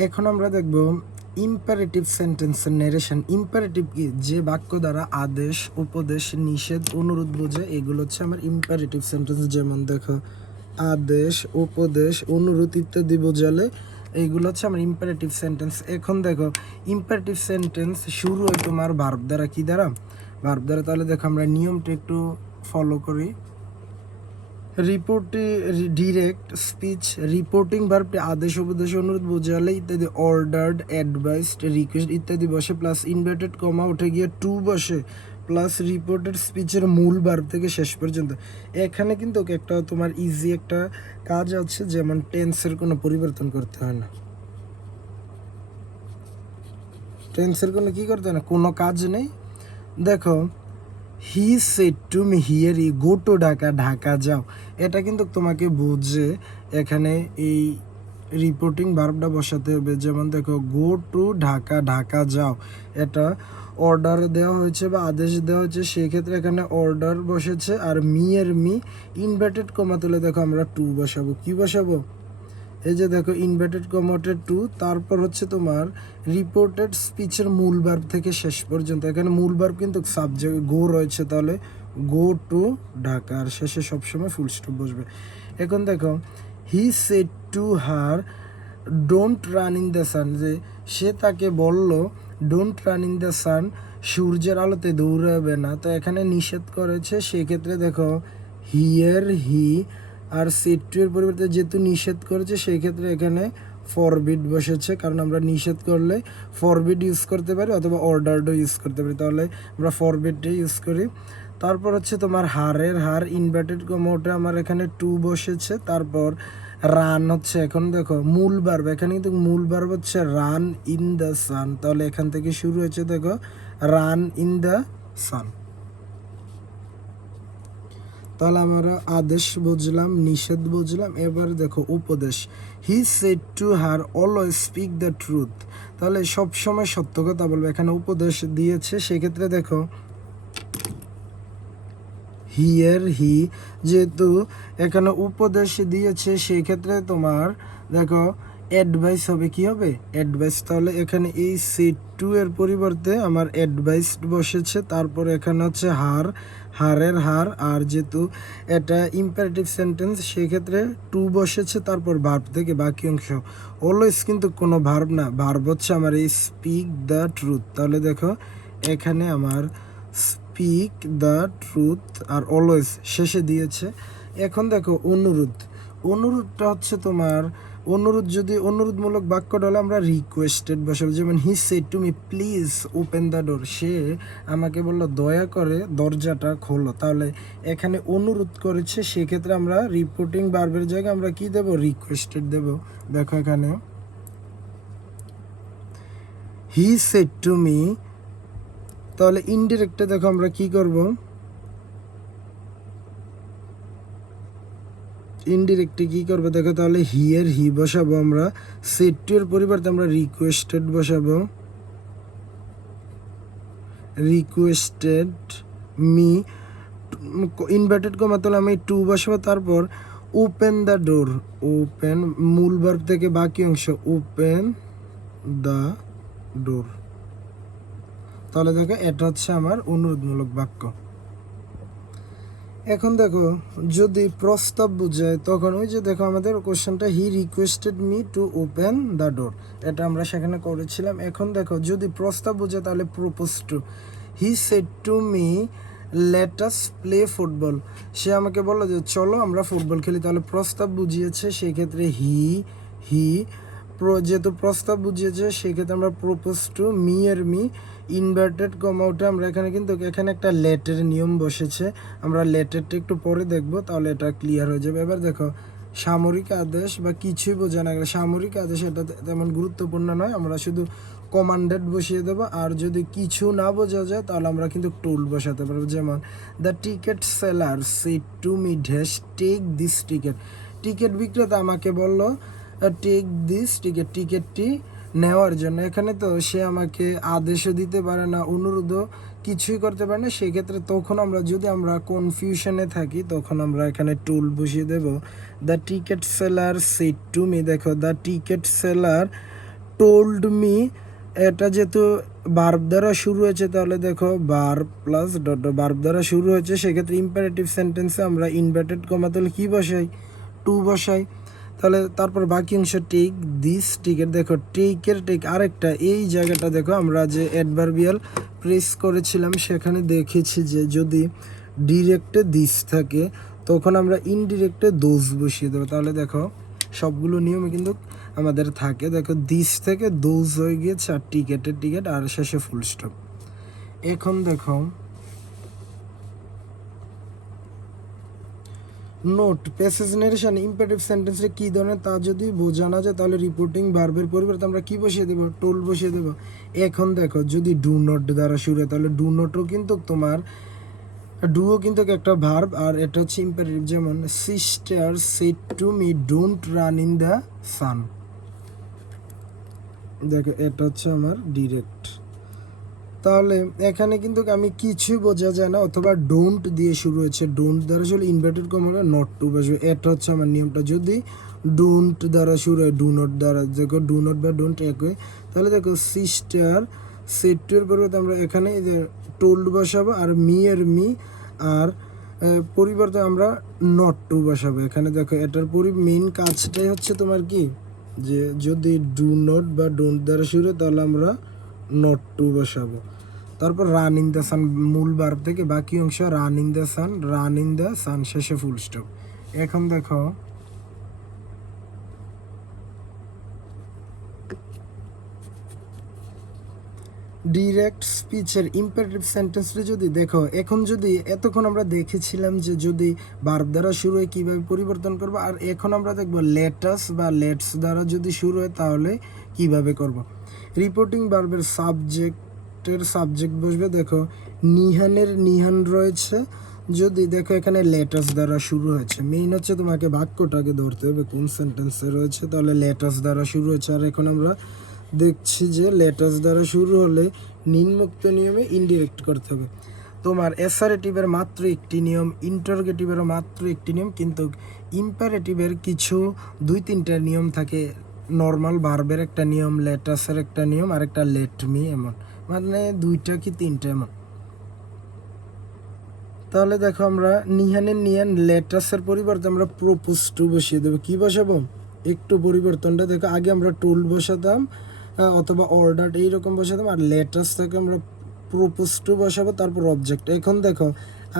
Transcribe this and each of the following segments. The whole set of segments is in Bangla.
এখন আমরা দেখব ইম্পারেটিভ সেন্টেন্সের নেরেশন। ইম্পারেটিভ কি? যে বাক্য দ্বারা আদেশ, উপদেশ, নিষেধ, অনুরোধ বোঝে, এগুলো হচ্ছে আমার ইম্পারেটিভ সেন্টেন্স। যেমন দেখো, আদেশ, উপদেশ, অনুরোধ ইত্যাদি বোঝালে এইগুলো হচ্ছে আমার ইম্পারেটিভ সেন্টেন্স। এখন দেখো, ইম্পারেটিভ সেন্টেন্স শুরু হয় তোমার ভার্ব দ্বারা। কি দ্বারা? ভার্ব দ্বারা। তাহলে দেখো আমরা নিয়মটা একটু ফলো করি। ডিরেক্ট স্পিচ, রিপোর্টিং ভার্বটি আদেশ, উপদেশ, অনুরোধ বোঝালে ইত্যাদি, অর্ডার্ড, অ্যাডভাইসড, রিকোয়েস্ট ইত্যাদি বসে, প্লাস ইনভার্টেড কমা উঠে গিয়ে টু বসে, প্লাস রিপোর্টেড স্পিচের মূল ভার্ব থেকে শেষ পর্যন্ত। এখানে কিন্তু একটা তোমার ইজি একটা কাজ আছে, যেমন টেন্সের কোনো পরিবর্তন করতে হয় না। টেন্সের কোনো কি করতে হয় না, কোনো কাজ নেই। দেখো, হি said to me here E go to Dhaka, Dhaka যাও। এটা কিন্তু তোমাকে বুঝে এখানে এই রিপোর্টিং ভার্বটা বসাতে হবে। যেমন দেখো, গো টু ঢাকা, ঢাকা যাও। এটা অর্ডার দেওয়া হয়েছে বা আদেশ দেওয়া হয়েছে, সেক্ষেত্রে এখানে অর্ডার বসেছে। আর মি এর মি ইনভার্টেড কমা তুলে দেখো আমরা টু বসাবো। কি বসাবো? এই যে দেখো, ইনভার্টেড কমাটেড টু, তারপর হচ্ছে তোমার রিপোর্টেড স্পিচের মূল ভার্ব থেকে শেষ পর্যন্ত। এখানে মূল ভার্ব কিন্তু সাবজেক্ট গো রয়েছে, তাহলে গো টু ঢাকা, আর শেষে সবসময় ফুল স্টপ বসবে। এখন দেখো, হি said to her don't run in the sun, যে সে তাকে বলল don't run in the sun, সূর্যের আলোতে দৌড়াবে না। তো এখানে নিষেধ করেছে, সেক্ষেত্রে দেখো here he R said to এর পরিবর্তে যেহেতু নিষেধ করেছে, সেই ক্ষেত্রে এখানে ফরবিড বসেছে, কারণ আমরা নিষেধ করলে ফরবিড ইউজ করতে পারি অথবা অর্ডারডও ইউজ করতে পারি। তাহলে আমরা ফরবিডটাই ইউজ করি। তারপর হচ্ছে তোমার হারের হার ইনভার্টেড কমোটে আমার এখানে টু বসেছে। তারপর রান হচ্ছে, এখন দেখো মূল ভার্ব, এখানে কিন্তু মূল ভার্ব হচ্ছে রান ইন দ্য সান। তাহলে এখান থেকে শুরু হয়েছে দেখো, রান ইন দ্য সান। তাহলে আমরা আদেশ বুঝলাম, নিষেধ বুঝলাম। এবার দেখো উপদেশ। হি said to her always speak the truth, তাহলে সবসময় সত্য কথা বলবে। এখানে উপদেশ দিয়েছে, সেক্ষেত্রে দেখো হিয়ার হি, যেহেতু এখানে উপদেশ দিয়েছে, সেক্ষেত্রে তোমার দেখো অ্যাডভাইস হবে। কি হবে? অ্যাডভাইস। তাহলে এখানে এই সেড টু এর পরিবর্তে আমার অ্যাডভাইসড বসেছে। তারপর এখানে হচ্ছে হার, হারের হার, আর যেহেতু এটা ইম্পারেটিভ সেন্টেন্স, সেক্ষেত্রে টু বসেছে। তারপর ভার্ব থেকে বাকি অংশ। অলওয়েজ কিন্তু কোনো ভার্ব না, ভার্ব হচ্ছে আমার এই স্পিক দ্য ট্রুথ। তাহলে দেখো এখানে আমার স্পিক দ্য ট্রুথ আর অলওয়েজ শেষে দিয়েছে। এখন দেখো অনুরোধ। অনুরোধটা হচ্ছে তোমার, অনুরোধ যদি অনুরোধমূলক বাক্যটা হলে আমরা রিকোয়েস্টেড বসাবো। যেমন he said to me please open the door, সে আমাকে বললো দয়া করে দরজাটা খোলো। তাহলে এখানে অনুরোধ করেছে, সেক্ষেত্রে আমরা রিপোর্টিং ভার্বের জায়গায় আমরা কি দেব? রিকোয়েস্টেড দেব। দেখো এখানে হি সেড টু মি, তাহলে ইনডিরেক্টে দেখো আমরা কি করব? ইনডিরেক্টে কি করবো দেখো, তাহলে হিয়ার হি বসাবো আমরা। সেড টু এর পরিবর্তে আমরা রিকোয়েস্টেড বসাবো। রিকোয়েস্টেড মি ইনভার্টেড কমা, তাহলে আমি টু বসাবো। তারপর ওপেন দ্য ডোর, ওপেন মূল ভার্ব থেকে বাকি অংশ, ওপেন দ্য ডোর। তাহলে দেখো এটা হচ্ছে আমার অনুরোধমূলক বাক্য। এখন দেখো, যদি প্রস্তাব বোঝায়, তখন ওই যে দেখো আমাদের কোশ্চেনটা, he requested me to open the ডোর, এটা আমরা সেখানে করেছিলাম। এখন দেখো যদি প্রস্তাব বোঝায়, তাহলে propose to. He said to me let us play football, সে আমাকে বললো যে চলো আমরা ফুটবল খেলি। তাহলে প্রস্তাব বুঝিয়েছে, সেক্ষেত্রে হি যেহেতু প্রস্তাব বুঝিয়েছে, সেক্ষেত্রে আমরা প্রপোজ টু, মি এর মি ইনভার্টেড কমা উঠে আমরা এখানে কিন্তু এখানে একটা লেটের নিয়ম বসেছে, আমরা লেটেরটা একটু পরে দেখব, তাহলে এটা ক্লিয়ার হয়ে যাবে। এবার দেখো, সামরিক আদেশ বা কিছুই বোঝা না গেলে, সামরিক আদেশ এটা তেমন গুরুত্বপূর্ণ নয়, আমরা শুধু কমান্ডেড বসিয়ে দেবো। আর যদি কিছু না বোঝা যায়, তাহলে আমরা কিন্তু টোল বসাতে পারবো। যেমন the ticket seller said to me dash take this ticket, ticket বিক্রেতা আমাকে বললো টেক দিস টিকিট, টিকিটটি নেওয়ার জন্য। এখানে তো সে আমাকে আদেশও দিতে পারে না, অনুরোধও কিছুই করতে পারে না। সেক্ষেত্রে তখন আমরা যদি আমরা কনফিউশনে থাকি, তখন আমরা এখানে টুল বসিয়ে দেব। The ticket seller said to me, দেখো the ticket seller told me, এটা যেহেতু ভার্ব দ্বারা শুরু হয়েছে তাহলে দেখো ভার্ব প্লাস ডট ভার্ব দ্বারা শুরু হয়েছে, সেক্ষেত্রে ইম্পারেটিভ সেন্টেন্সে আমরা ইনভার্টেড কমা তুলে কী বসাই, টু বসাই। তাহলে তারপর বাকি অংশ টেক দিস, টেকের দেখো টেকের টেক আরেকটা, এই জায়গাটা দেখো আমরা যে অ্যাডভার্বিয়াল প্রেস করেছিলাম সেখানে দেখেছি যে যদি ডিরেক্টে দিস থাকে তখন আমরা ইনডিরেক্টে দোজ বসিয়ে দেবো। তাহলে দেখো সবগুলো নিয়মে কিন্তু আমাদের থাকে, দেখো দিস থেকে দোজ হয়ে গিয়েছে আর টিকেটের টিকেট আর শেষে ফুল স্টপ। এখন দেখো নোট প্যাসেজ নারেশন ইম্পারেটিভ সেন্টেন্সে কী ধরনের তা যদি বোঝানো যায় তাহলে রিপোর্টিং ভার্বের পরিবর্তে আমরা কী বসিয়ে দেবো, টোল বসিয়ে দেবো। এখন দেখো যদি ডু নট দ্বারা শুরু হয় তাহলে ডু নটও কিন্তু তোমার ডুও কিন্তু একটা ভার্ব আর এটা হচ্ছে ইম্পারেটিভ, যেমন sister shed to me don't run in the sun. দেখো এটা হচ্ছে আমার ডিরেক্ট। তাহলে এখানে কিন্তু আমি কিছুই বোঝা যায় না, অথবা ডোন্ট দিয়ে শুরু হয়েছে, ডোন্ট দ্বারা শুরু ইনভার্টেড কমা হবে নট টু বসবে, এটা হচ্ছে আমার নিয়মটা। যদি ডোন্ট দ্বারা শুরু হয় ডু নট দ্বারা, দেখো ডু নট বা ডোন্ট একই, তাহলে দেখো সিস্টার সেড টু এর পরিবর্তে আমরা এখানে টোল্ড বসাবো আর মি এর মি, আর পরিবর্তে আমরা নট টু বসাবো। এখানে দেখো এটার মেইন কাজটাই হচ্ছে তোমার কি, যে যদি ডু নট বা ডোন্ট দ্বারা শুরু হয় তাহলে আমরা নট টু বসাবো। তারপর রান ইন দ্য সান, মূল ভার্ব থেকে বাকি অংশ run in the sun, run in the sun শেষে ফুল স্টপ। এখন দেখো ডিরেক্ট স্পিচের ইম্পারেটিভ সেন্টেন্সটা যদি দেখো, এখন যদি এতক্ষণ আমরা দেখেছিলাম যে যদি ভার্ব দ্বারা শুরু হয় কীভাবে পরিবর্তন করবো, আর এখন আমরা দেখবো লেটাস বা লেটস দ্বারা যদি শুরু হয় তাহলে কিভাবে করব। রিপোর্টিং ভার্বের সাবজেক্ট বসবে, দেখো নিহানের নিহান রয়েছে, যদি দেখো এখানে লেটাস দ্বারা শুরু হয়েছে, মেইন হচ্ছে তোমাকে বাক্যটাকে ধরতে হবে কোন সেন্টেন্সে রয়েছে, তাহলে লেটাস দ্বারা শুরু হয়েছে। আর এখন আমরা দেখছি যে লেটাস দ্বারা শুরু হলে নিম্নোক্ত নিয়মে ইনডিরেক্ট করতে হবে। তোমার অ্যাসারেটিভের মাত্র একটি নিয়ম, ইন্টারোগেটিভেরও মাত্র একটি নিয়ম, কিন্তু ইম্পারেটিভের কিছু 2-3টা নিয়ম থাকে। নর্মাল ভার্বের একটা নিয়ম, লেটাসের একটা নিয়ম, আর একটা লেট মি, এমন মানে 2টা কি 3টা এমন। তাহলে দেখো আমরা নিহানের নিহান লেটাসের পরিবর্তে আমরা প্রপোজ টু বসিয়ে দেবো। কী বসাবো, একটু পরিবর্তনটা দেখো, আগে আমরা টোল্ড বসাতাম অথবা অর্ডার এইরকম বসাতাম, আর লেটাস থেকে আমরা প্রপোজ টু বসাবো, তারপর অবজেক্ট। এখন দেখো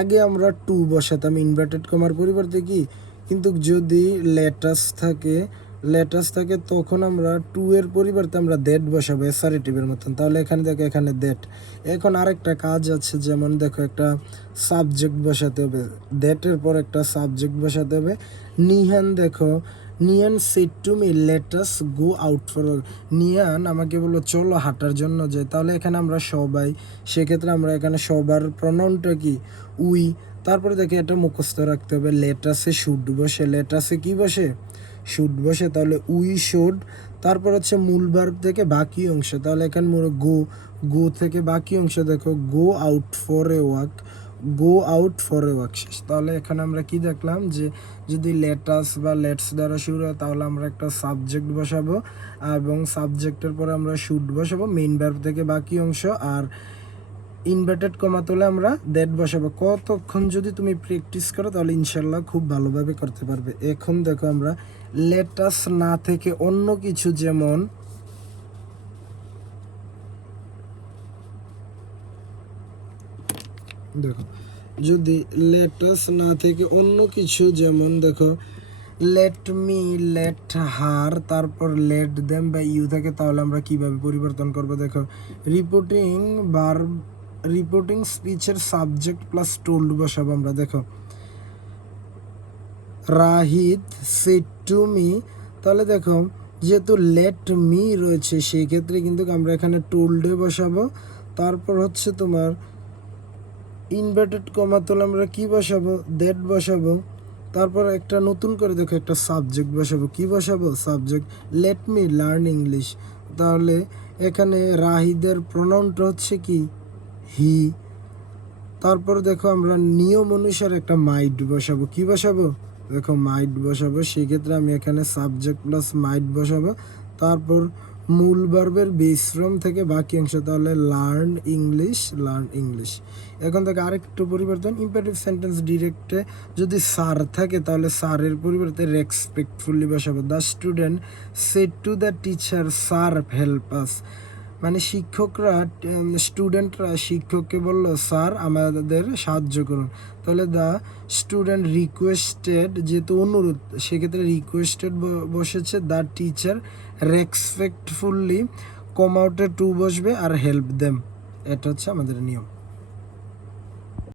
আগে আমরা টু বসাতাম ইনভার্টেড কমার পরিবর্তে কি, কিন্তু যদি লেটাস থাকে তখন আমরা টু এর পরিবর্তে আমরা দ্যাট বসাবো অ্যাসারেটিভের মতন। তাহলে এখানে দেখো এখানে দ্যাট। এখন আরেকটা কাজ আছে, যেমন দেখো একটা সাবজেক্ট বসাতে হবে, দ্যাটের পর একটা সাবজেক্ট বসাতে হবে। নিহান দেখো Niyan said to me let us go out for, Niyan আমাকে বললো চলো হাঁটার জন্য যাই, তাহলে এখানে আমরা সবাই, সেক্ষেত্রে আমরা এখানে সবার প্রনাউনটা কি, উই। তারপরে দেখে এটা মুখস্থ রাখতে হবে, লেটাসে শুড বসে, লেটাসে কি বসে, শুড বসে, তাহলে উই শুড। তারপর হচ্ছে মূল ভার্ব থেকে বাকি অংশ, তাহলে এখানে গো থেকে বাকি অংশ দেখো গো out for a walk, go out for a walk শেষ। তাহলে এখানে আমরা কি দেখলাম যে যদি লেটাস বা লেটস দ্বারা শুরু হয় তাহলে আমরা একটা সাবজেক্ট বসাবো এবং সাবজেক্টের পরে আমরা শুড বসাবো মেইন ভার্ব থেকে বাকি অংশ, আর ইনভার্টেড কমা তুলে আমরা দ্যাট বসাবো। কতক্ষণ যদি তুমি প্র্যাকটিস করো তাহলে ইনশাল্লাহ খুব ভালোভাবে করতে পারবে। এখন দেখো আমরা লেটাস না থেকে অন্য কিছু, যেমন দেখো যদি লেটাস না থেকে অন্য কিছু, যেমন দেখো লেট মি, লেট হার, তারপর লেট দেম বা ইউ থাকে, তাহলে আমরা কিভাবে পরিবর্তন করব। দেখো রিপোর্টিং স্পিচের সাবজেক্ট প্লাস টোল্ড বসাবো আমরা। দেখো রাহিদ সেড টু মি, তাহলে দেখো যেহেতু লেট মি রয়েছে সেই ক্ষেত্রে কিন্তু আমরা এখানে টোল্ডে বসাবো। তারপর হচ্ছে তোমার ইনভার্টেড কমা তুলে আমরা কি বসাবো, দ্যাট বসাবো। তারপর একটা নতুন করে দেখো একটা সাবজেক্ট বসাবো, কি বসাবো, subject let me learn English. তাহলে এখানে রাহিদের প্রনাউনটা হচ্ছে কি, হি। তারপর দেখো আমরা নিয়ম অনুসারে একটা মাইট বসাবো, কি বসাবো, দেখো মাইট বসাবো, সেক্ষেত্রে আমি এখানে সাবজেক্ট প্লাস মাইট বসাবো। তারপর মূল ভার্বের বেস ফর্ম থেকে বাকি অংশ, তাহলে লার্ন ইংলিশ। এখন থেকে আরেকটু পরিবর্তন, ইম্পারেটিভ সেন্টেন্স ডিরেক্টে যদি স্যার থাকে তাহলে স্যারের পরিবর্তে রেসপেক্টফুলি বসাবো। The student said to the teacher sir help us, মানে স্টুডেন্টরা শিক্ষককে বলল স্যার আমাদের সাহায্য করুন। তাহলে দ্য স্টুডেন্ট রিকোয়েস্টেড, যেহেতু অনুরোধ সেক্ষেত্রে রিকোয়েস্টেড বসেছে, দ্য টিচার রেসপেক্টফুলি কম আউটে টু বসবে আর হেল্প দেম। এটা হচ্ছে আমাদের নিয়ম।